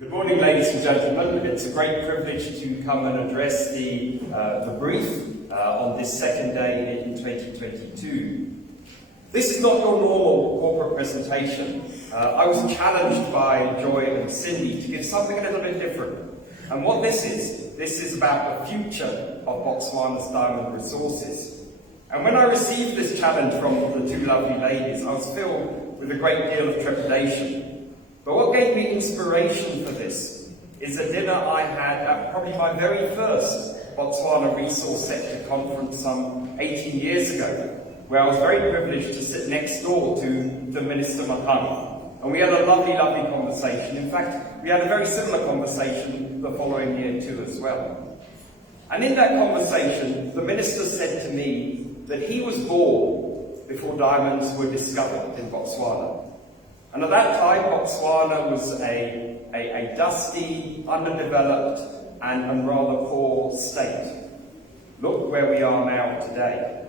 Good morning, ladies and gentlemen. It's a great privilege to come and address the brief on this second day in 2022. This is not your normal corporate presentation. I was challenged by Joy and Cindy to give something a little bit different. And what this is about the future of Botswana's diamond resources. And when I received this challenge from the two lovely ladies, I was filled with a great deal of trepidation. But what gave me inspiration for this is a dinner I had at probably my very first Botswana Resource Sector conference some 18 years ago, where I was very privileged to sit next door to Minister Mahang. And we had a lovely, lovely conversation. In fact, we had a very similar conversation the following year too as well. And in that conversation, the Minister said to me that he was born before diamonds were discovered in Botswana. And at that time, Botswana was a dusty, underdeveloped, and rather poor state. Look where we are now today.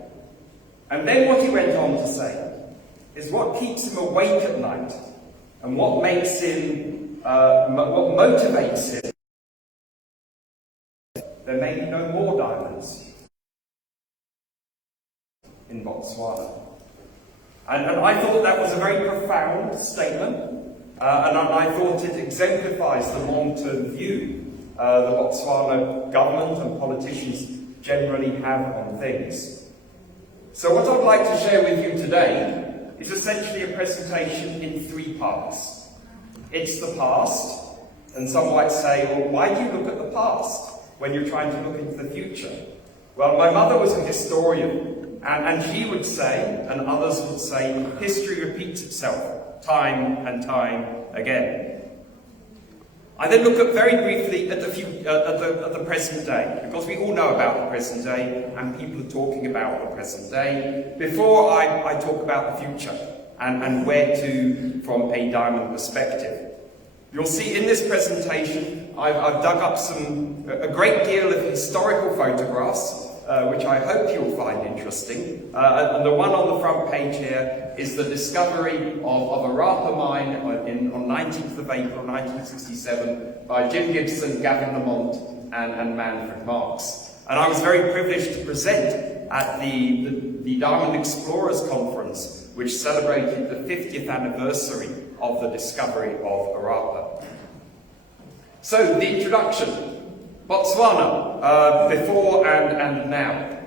And then what he went on to say is what keeps him awake at night and what makes him, what motivates him. There may be no more diamonds in Botswana. And I thought that was a very profound statement, and I thought it exemplifies the long-term view the Botswana government and politicians generally have on things. So what I'd like to share with you today is essentially a presentation in three parts. It's the past, and some might say, well, why do you look at the past when you're trying to look into the future? Well, my mother was a historian, and she would say, and others would say, history repeats itself time and time again. I then look at very briefly at the present day, because we all know about the present day, and people are talking about the present day, before I talk about the future, and where to from a diamond perspective. You'll see in this presentation, I've dug up a great deal of historical photographs, which I hope you'll find interesting. And the one on the front page here is the discovery of a Rapa mine on 19th of April 1967 by Jim Gibson, Gavin Lamont and Manfred Marks. And I was very privileged to present at the Diamond Explorers Conference, which celebrated the 50th anniversary of the discovery of Rapa. So, the introduction. Botswana, before and now,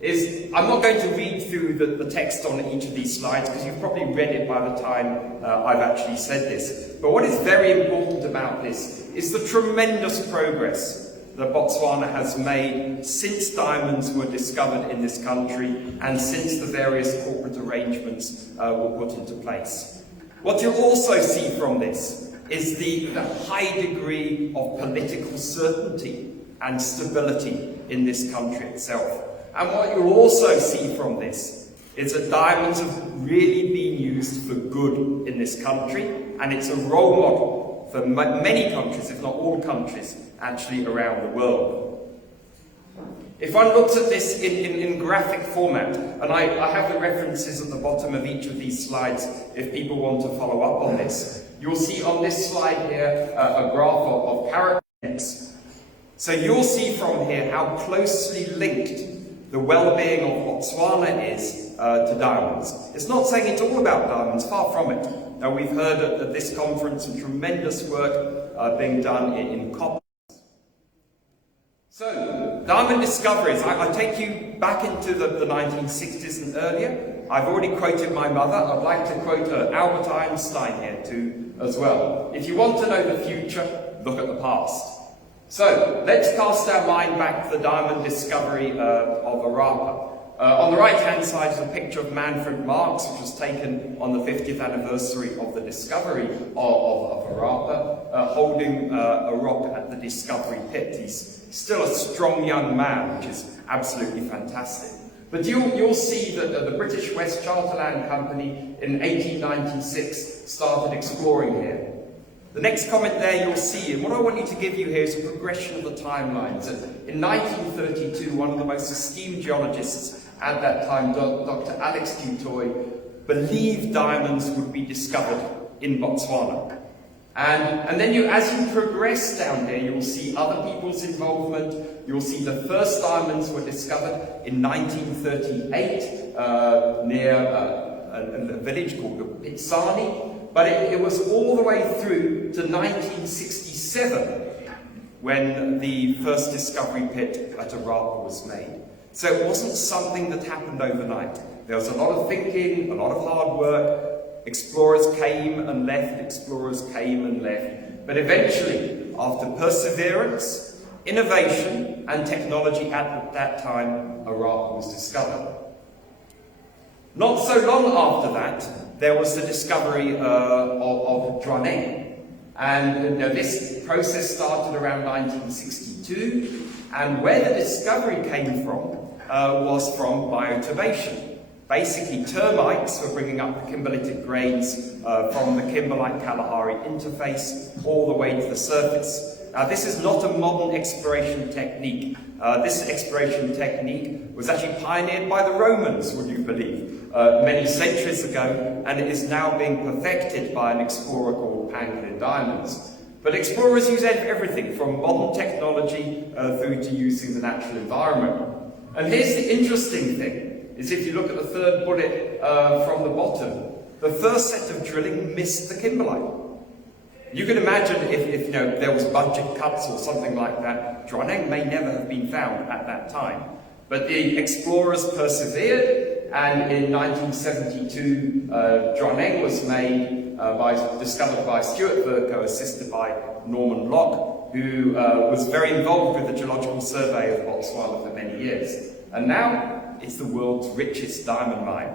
I'm not going to read through the text on each of these slides because you've probably read it by the time I've actually said this. But what is very important about this is the tremendous progress that Botswana has made since diamonds were discovered in this country and since the various corporate arrangements were put into place. What you'll also see from this is the high degree of political certainty and stability in this country itself. And what you'll also see from this is that diamonds have really been used for good in this country, and it's a role model for many countries, if not all countries, actually around the world. If one looks at this in graphic format, and I have the references at the bottom of each of these slides if people want to follow up on this, you'll see on this slide here a graph of characteristics. So you'll see from here how closely linked the well-being of Botswana is to diamonds. It's not saying it's all about diamonds, far from it. Now, we've heard at this conference some tremendous work being done in copper. So, diamond discoveries. I take you back into the 1960s and earlier. I've already quoted my mother. I'd like to quote Albert Einstein here too, as well. If you want to know the future, look at the past. So, let's cast our mind back to the diamond discovery of Rapa. On the right-hand side is a picture of Manfred Marks, which was taken on the 50th anniversary of the discovery of Rapa, holding a rock at the discovery pit. He's still a strong young man, which is absolutely fantastic. But you'll see that the British West Charterland Company in 1896 started exploring here. The next comment there you'll see, and what I want you to give you here is a progression of the timelines. In 1932, one of the most esteemed geologists at that time, Dr. Alex Dutoy, believed diamonds would be discovered in Botswana. And then as you progress down here, you'll see other people's involvement. You'll see the first diamonds were discovered in 1938 near a village called Pitsani. But it was all the way through to 1967 when the first discovery pit at Arapa was made. So it wasn't something that happened overnight. There was a lot of thinking, a lot of hard work. Explorers came and left, explorers came and left. But eventually, after perseverance, innovation and technology at that time, Arapa was discovered. Not so long after that, there was the discovery of Droneng. And this process started around 1962, and where the discovery came from was from bioturbation. Basically, termites were bringing up the kimberlitic grains from the kimberlite-Kalahari interface all the way to the surface. Now, this is not a modern exploration technique. This exploration technique was actually pioneered by the Romans, would you believe, many centuries ago, and it is now being perfected by an explorer called Pangolin Diamonds. But explorers use everything from modern technology through to using the natural environment. And here's the interesting thing, is if you look at the third bullet from the bottom, the first set of drilling missed the kimberlite. You can imagine if there was budget cuts or something like that, Droneng may never have been found at that time. But the explorers persevered, and in 1972, Droneng was made, discovered by Stuart Verco, assisted by Norman Locke, who was very involved with the Geological Survey of Botswana for many years. And now, it's the world's richest diamond mine.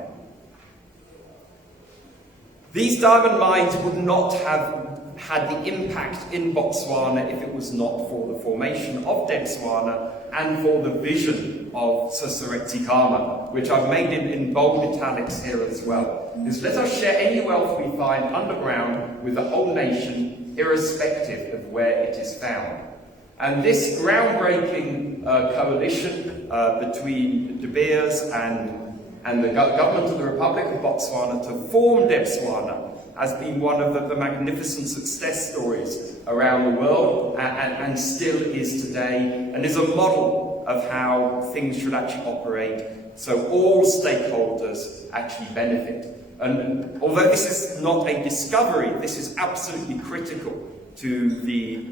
These diamond mines would not have had the impact in Botswana if it was not for the formation of Debswana and for the vision of Sir Seretse Khama, which I've made in bold italics here as well. Is let us share any wealth we find underground with the whole nation, irrespective of where it is found. And this groundbreaking coalition between De Beers and the government of the Republic of Botswana to form Debswana has been one of the magnificent success stories around the world, and still is today, and is a model of how things should actually operate, so all stakeholders actually benefit. And although this is not a discovery, this is absolutely critical to the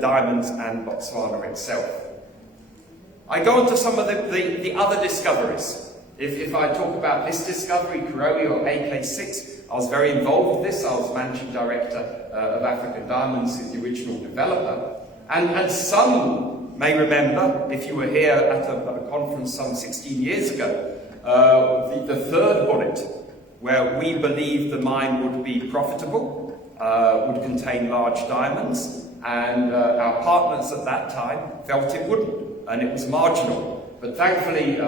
diamonds and Botswana itself. I go on to some of the other discoveries. If I talk about this discovery, Karowe or AK6, I was very involved with this. I was managing director of African Diamonds, the original developer. And some may remember, if you were here at a conference some 16 years ago, the third bullet, where we believed the mine would be profitable, would contain large diamonds, and our partners at that time felt it wouldn't, and it was marginal. But thankfully,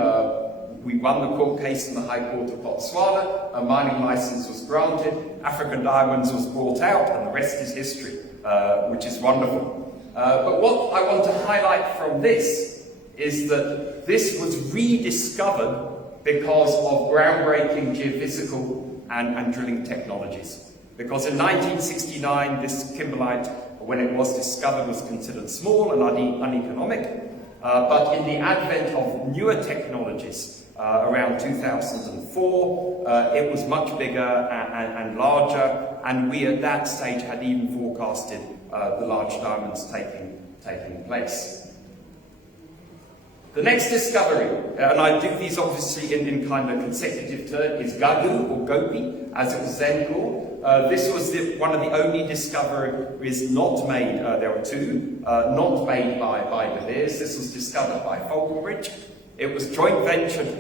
we won the court case in the High Court of Botswana, a mining license was granted, African Diamonds was bought out, and the rest is history, which is wonderful. But what I want to highlight from this is that this was rediscovered because of groundbreaking geophysical and drilling technologies. Because in 1969, this kimberlite, when it was discovered, was considered small and uneconomic. But in the advent of newer technologies, around 2004, it was much bigger and larger, and we at that stage had even forecasted the large diamonds taking place. The next discovery, and I do these obviously in kind of consecutive turn, is Gugu, or Gopi, as it was then called. This was one of the only discoveries not made, there were two, not made by De Beers. This was discovered by Falconbridge. It was joint ventured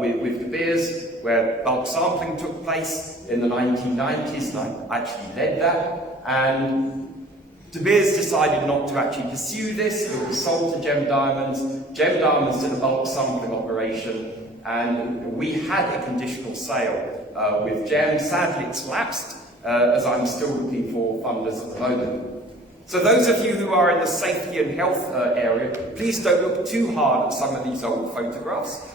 with De Beers, where bulk sampling took place in the 1990s, and I actually led that. And De Beers decided not to actually pursue this. It was sold to Gem Diamonds. Gem Diamonds did a bulk sampling operation, and we had a conditional sale with Gem. Sadly, it's lapsed, as I'm still looking for funders at the moment. So those of you who are in the safety and health area, please don't look too hard at some of these old photographs.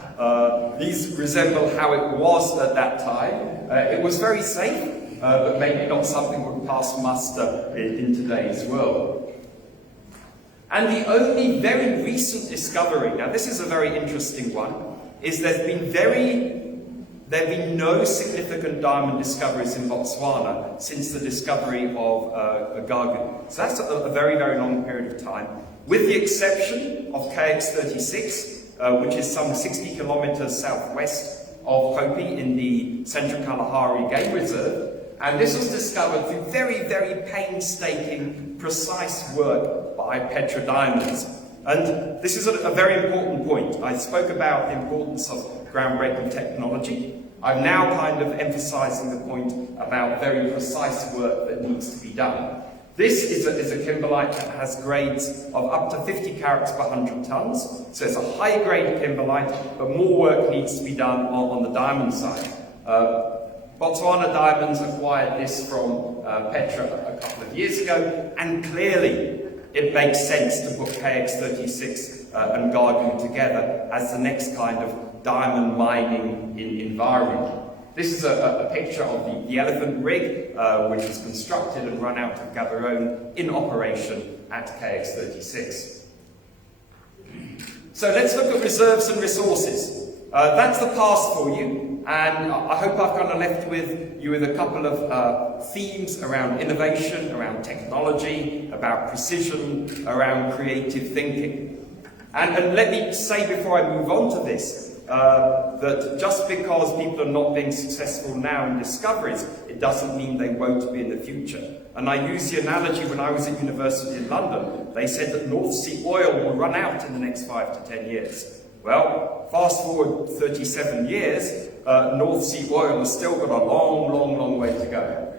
These resemble how it was at that time. It was very safe. but maybe not something that would pass muster in today's world. And the only very recent discovery, now this is a very interesting one, is there've been no significant diamond discoveries in Botswana since the discovery of Gugu. So that's a very, very long period of time, with the exception of KX36, which is some 60 kilometers southwest of Hopi in the Central Kalahari Game Reserve. And this was discovered through very, very painstaking, precise work by Petra Diamonds. And this is a very important point. I spoke about the importance of groundbreaking technology. I'm now kind of emphasizing the point about very precise work that needs to be done. This is a kimberlite that has grades of up to 50 carats per 100 tons. So it's a high-grade kimberlite, but more work needs to be done on the diamond side. Botswana Diamonds acquired this from Petra a couple of years ago, and clearly it makes sense to put KX36 and Gugu together as the next kind of diamond mining environment. This is a picture of the elephant rig, which was constructed and run out of Gaborone in operation at KX36. So let's look at reserves and resources. That's the past for you. And I hope I've kind of left you with a couple of themes around innovation, around technology, about precision, around creative thinking. And let me say before I move on to this, that just because people are not being successful now in discoveries, it doesn't mean they won't be in the future. And I use the analogy when I was at university in London. They said that North Sea oil will run out in the next 5 to 10 years. Well, fast forward 37 years, North Sea oil has still got a long, long, long way to go.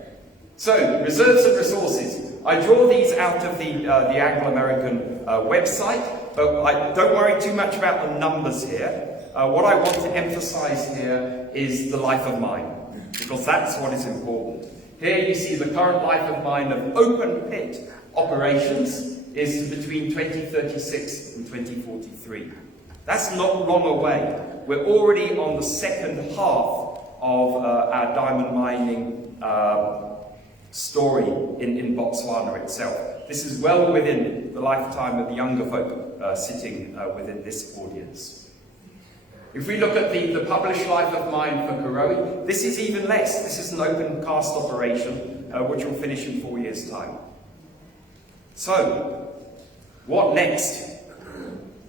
So, reserves and resources. I draw these out of the Anglo-American website, but don't worry too much about the numbers here. What I want to emphasize here is the life of mine, because that's what is important. Here you see the current life of mine of open pit operations is between 2036 and 2043. That's not long away. We're already on the second half of our diamond mining story in Botswana itself. This is well within the lifetime of the younger folk sitting within this audience. If we look at the published life of mine for Gaborone, this is even less. This is an open cast operation which will finish in 4 years' time. So, what next?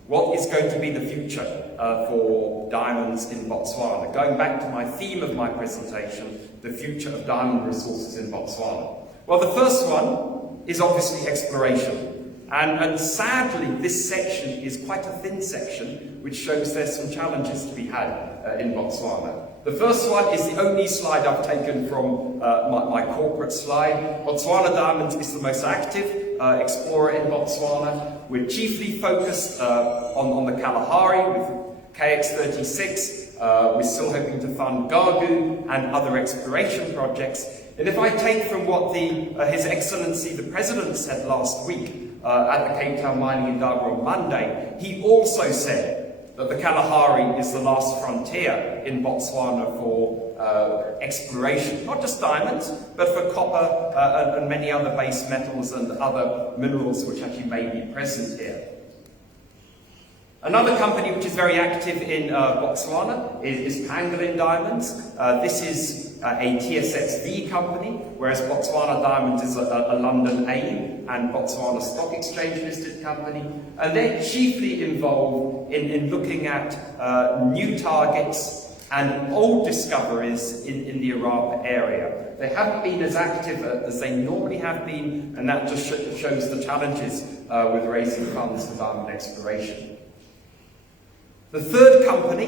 What is going to be the future for diamonds in Botswana? Going back to my theme of my presentation, the future of diamond resources in Botswana. Well, the first one is obviously exploration. And sadly, this section is quite a thin section, which shows there's some challenges to be had in Botswana. The first one is the only slide I've taken from my corporate slide. Botswana Diamonds is the most active explorer in Botswana. We're chiefly focused on the Kalahari with KX36. We're still hoping to fund Gugu and other exploration projects. And if I take from what His Excellency the President said last week at the Cape Town Mining Indaba on Monday, he also said that the Kalahari is the last frontier in Botswana for exploration, not just diamonds, but for copper and many other base metals and other minerals which actually may be present here. Another company which is very active in Botswana is Pangolin Diamonds. This is a TSXV company, whereas Botswana Diamonds is a London AIM and Botswana Stock Exchange listed company. And they're chiefly involved in looking at new targets and old discoveries in the Arapa area. They haven't been as active as they normally have been, and that just shows the challenges with raising funds for diamond exploration. The third company,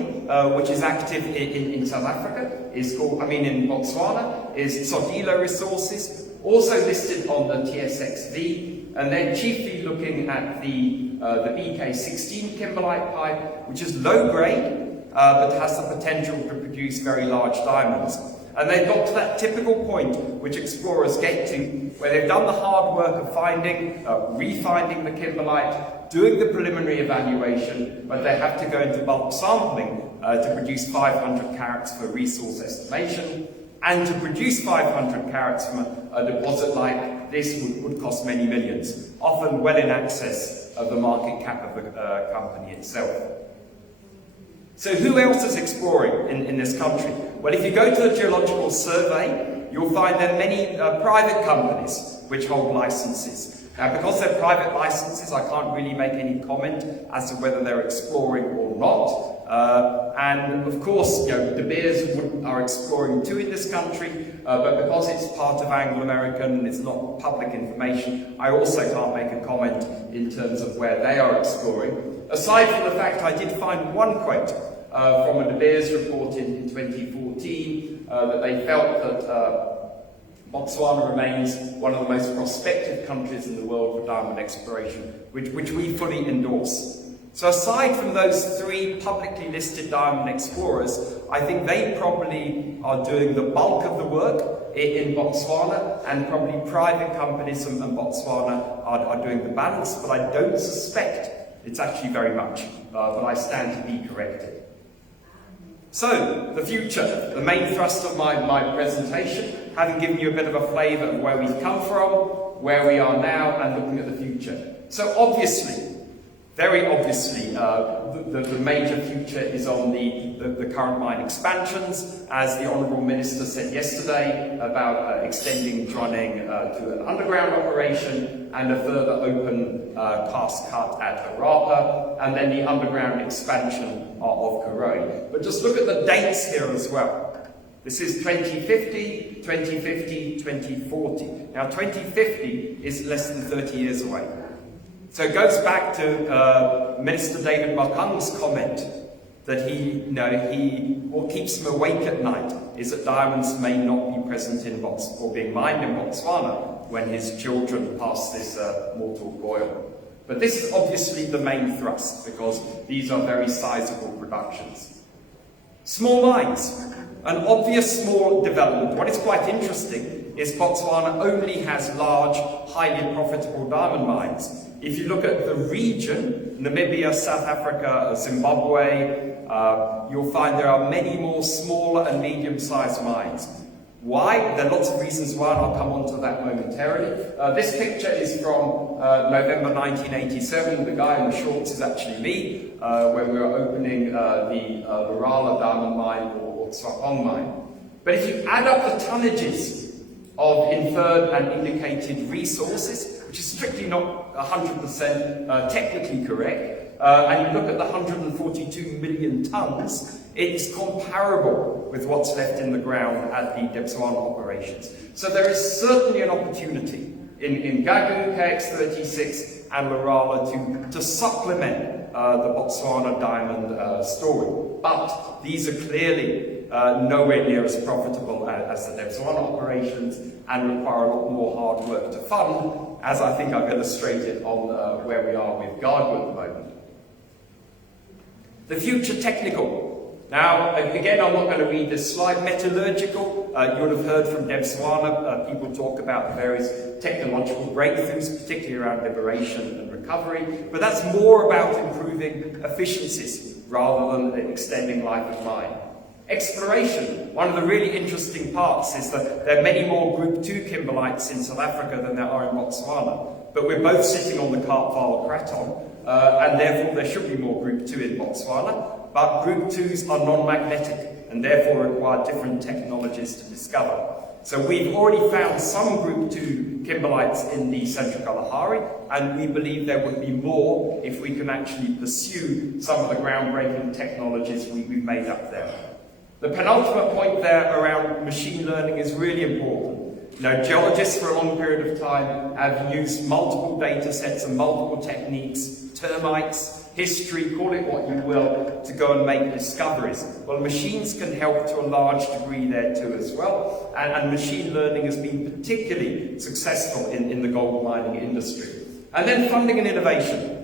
which is active in South Africa, in Botswana, is Sodila Resources, also listed on the TSXV, and they're chiefly looking at the BK16 kimberlite pipe, which is low grade, but has the potential to produce very large diamonds. And they've got to that typical point which explorers get to, where they've done the hard work of finding, refinding the kimberlite, doing the preliminary evaluation, but they have to go into bulk sampling to produce 500 carats for resource estimation. And to produce 500 carats from a deposit like this would cost many millions, often well in excess of the market cap of the company itself. So who else is exploring in this country? Well, if you go to the Geological Survey, you'll find there are many private companies which hold licenses. Now, because they're private licenses, I can't really make any comment as to whether they're exploring or not. And of course, De Beers are exploring too in this country, but because it's part of Anglo-American and it's not public information, I also can't make a comment in terms of where they are exploring. Aside from the fact I did find one quote from a De Beers report in 2014 that they felt that Botswana remains one of the most prospective countries in the world for diamond exploration, which we fully endorse. So aside from those three publicly listed diamond explorers, I think they probably are doing the bulk of the work in Botswana, and probably private companies in Botswana are doing the balance, but I don't suspect it's actually very much, but I stand to be corrected. So, the future, the main thrust of my presentation, having given you a bit of a flavour of where we've come from, where we are now, and looking at the future. So obviously, very obviously, the major future is on the current mine expansions, as the Honourable Minister said yesterday about extending Dronning to an underground operation and a further open cast cut at Harapa, and then the underground expansion of Gaborone. But just look at the dates here as well. This is 2050, 2050, 2040. Now 2050 is less than 30 years away. So it goes back to Minister David Makang's comment that what keeps him awake at night is that diamonds may not be present in Botswana, or being mined in Botswana, when his children pass this mortal coil. But this is obviously the main thrust, because these are very sizable productions. Small mines, an obvious small development. What is quite interesting is Botswana only has large, highly profitable diamond mines. If you look at the region, Namibia, South Africa, Zimbabwe, you'll find there are many more smaller and medium-sized mines. Why? There are lots of reasons why, and I'll come on to that momentarily. This picture is from November 1987. The guy in the shorts is actually me, when we were opening the Lorala diamond mine or Tswapong mine. But if you add up the tonnages of inferred and indicated resources, which is strictly not 100% technically correct, and you look at the 142 million tonnes, it's comparable with what's left in the ground at the Botswana operations. So there is certainly an opportunity in Gugu, KX36 and Lorala to supplement the Botswana diamond story. But these are clearly nowhere near as profitable as the Botswana operations, and require a lot more hard work to fund, as I think I've illustrated on where we are with Gugu at the moment. The future technical. Now, again, I'm not going to read this slide. Metallurgical, you'll have heard from Botswana, people talk about various technological breakthroughs, particularly around liberation and recovery, but that's more about improving efficiencies rather than extending life of mine. Exploration. One of the really interesting parts is that there are many more Group 2 kimberlites in South Africa than there are in Botswana, but we're both sitting on the Karpval Craton, and therefore there should be more Group 2 in Botswana. But Group 2s are non-magnetic and therefore require different technologies to discover. So we've already found some Group 2 kimberlites in the Central Kalahari, and we believe there would be more if we can actually pursue some of the groundbreaking technologies we've made up there. The penultimate point there around machine learning is really important. Geologists for a long period of time have used multiple data sets and multiple techniques, termites, history, call it what you will, to go and make discoveries. Well, machines can help to a large degree there too as well, and machine learning has been particularly successful in the gold mining industry. And then funding and innovation.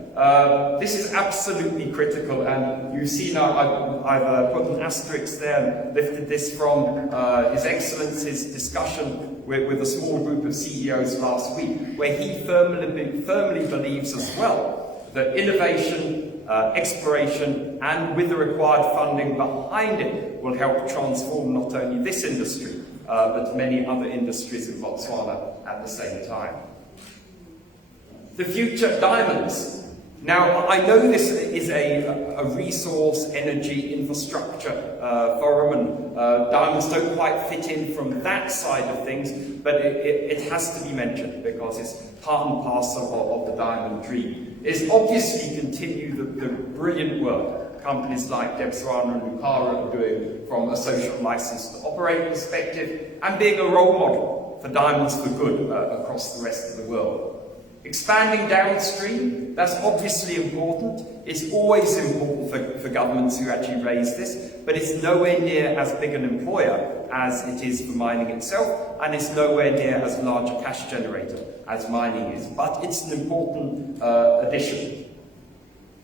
This is absolutely critical, and you've seen I've put an asterisk there and lifted this from His Excellency's discussion with a small group of CEOs last week, where he firmly believes as well that innovation, exploration, and with the required funding behind it, will help transform not only this industry, but many other industries in Botswana at the same time. The future diamonds. Now, I know this is a resource, energy, infrastructure forum, and diamonds don't quite fit in from that side of things, but it has to be mentioned because it's part and parcel of the diamond dream. Is obviously continue the brilliant work companies like Botswana and Nukara are doing from a social license to operate perspective, and being a role model for diamonds for good across the rest of the world. Expanding downstream, that's obviously important. It's always important for governments who actually raise this, but it's nowhere near as big an employer as it is for mining itself, and it's nowhere near as large a cash generator as mining is. But it's an important addition.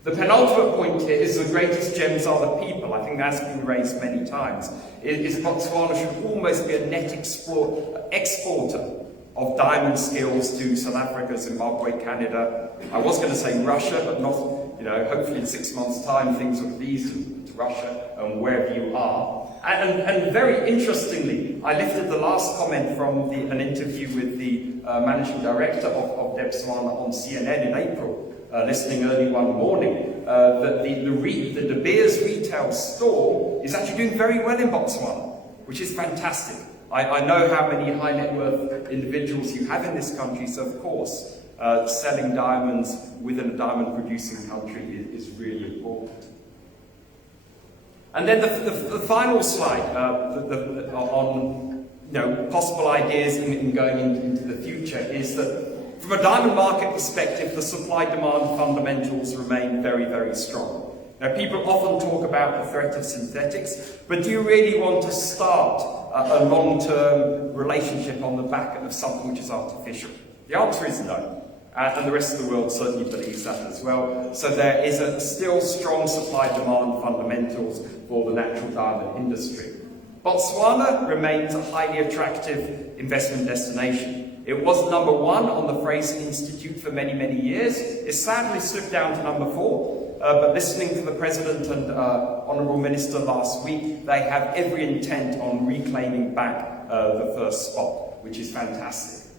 The penultimate point here is the greatest gems are the people. I think that's been raised many times. Is Botswana should almost be a net exporter of diamond skills to South Africa, Zimbabwe, Canada. I was going to say Russia, but not, hopefully in 6 months' time things will be easy to Russia and wherever you are. And very interestingly, I lifted the last comment from an interview with the managing director of Botswana on CNN in April, listening early one morning, that the De Beers retail store is actually doing very well in Botswana, which is fantastic. I know how many high net worth individuals you have in this country, so of course, selling diamonds within a diamond producing country is really important. And then the final slide on possible ideas in going into the future is that from a diamond market perspective, the supply-demand fundamentals remain very, very strong. Now, people often talk about the threat of synthetics, but do you really want to start a long-term relationship on the back of something which is artificial? The answer is no. And the rest of the world certainly believes that as well. So there is a still strong supply-demand fundamentals for the natural diamond industry. Botswana remains a highly attractive investment destination. It was #1 on the Fraser Institute for many, many years. It sadly slipped down to #4. But listening to the President and Honourable Minister last week, they have every intent on reclaiming back the first spot, which is fantastic.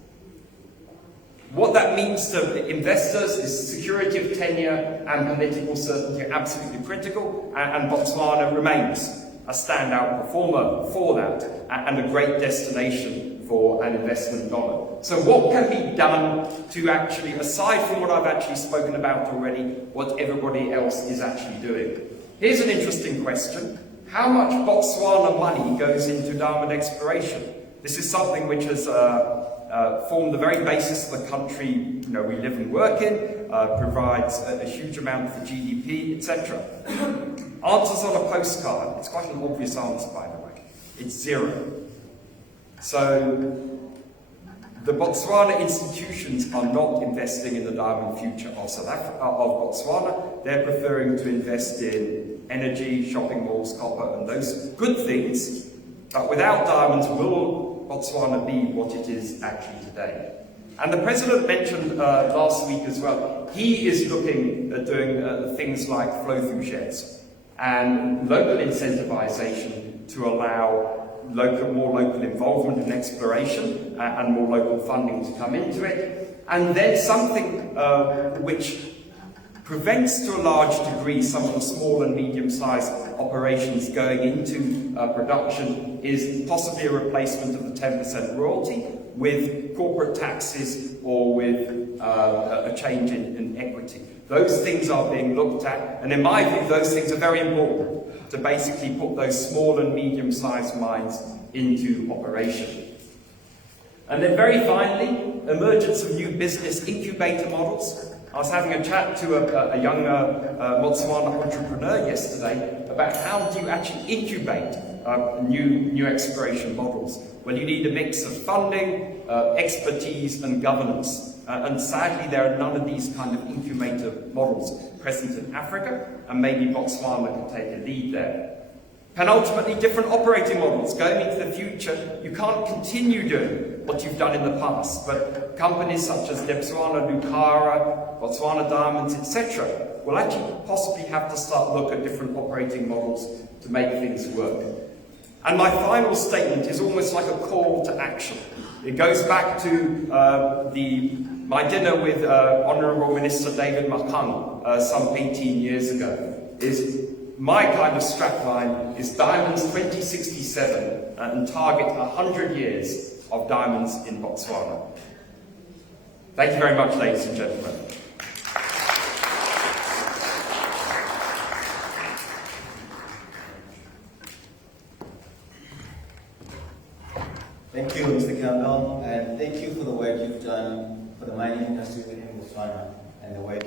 What that means to investors is security of tenure and political certainty are absolutely critical, and Botswana remains a standout performer for that, and a great destination for an investment dollar. So what can be done to actually, aside from what I've actually spoken about already, what everybody else is actually doing? Here's an interesting question. How much Botswana money goes into diamond exploration? This is something which has formed the very basis of the country we live and work in, provides a huge amount for GDP, etc. Answers on a postcard. It's quite an obvious answer, by the way. It's 0. So the Botswana institutions are not investing in the diamond future of Botswana. They're preferring to invest in energy, shopping malls, copper, and those good things. But without diamonds, will Botswana be what it is actually today? And the President mentioned last week as well, he is looking at doing things like flow-through shares and local incentivization to allow more local involvement in exploration and more local funding to come into it. And then something which prevents to a large degree some of the small and medium-sized operations going into production is possibly a replacement of the 10% royalty with corporate taxes or with a change in equity. Those things are being looked at, and in my view, those things are very important to basically put those small and medium-sized mines into operation. And then very finally, emergence of new business incubator models. I was having a chat to a young Botswana entrepreneur yesterday about how do you actually incubate new exploration models. Well, you need a mix of funding, expertise and governance. And sadly, there are none of these kind of incubator models present in Africa, and maybe Botswana can take a lead there. And ultimately, different operating models. Going into the future, you can't continue doing what you've done in the past, but companies such as Botswana Nukara, Botswana Diamonds, etc., will actually possibly have to start look at different operating models to make things work. And my final statement is almost like a call to action. It goes back to my dinner with Honourable Minister David Makang some 18 years ago. My kind of strapline is Diamonds 2067 and target 100 years of diamonds in Botswana. Thank you very much, ladies and gentlemen. Thank you, Mr. Campbell, and thank you for the work you've done for the mining industry in Botswana and the work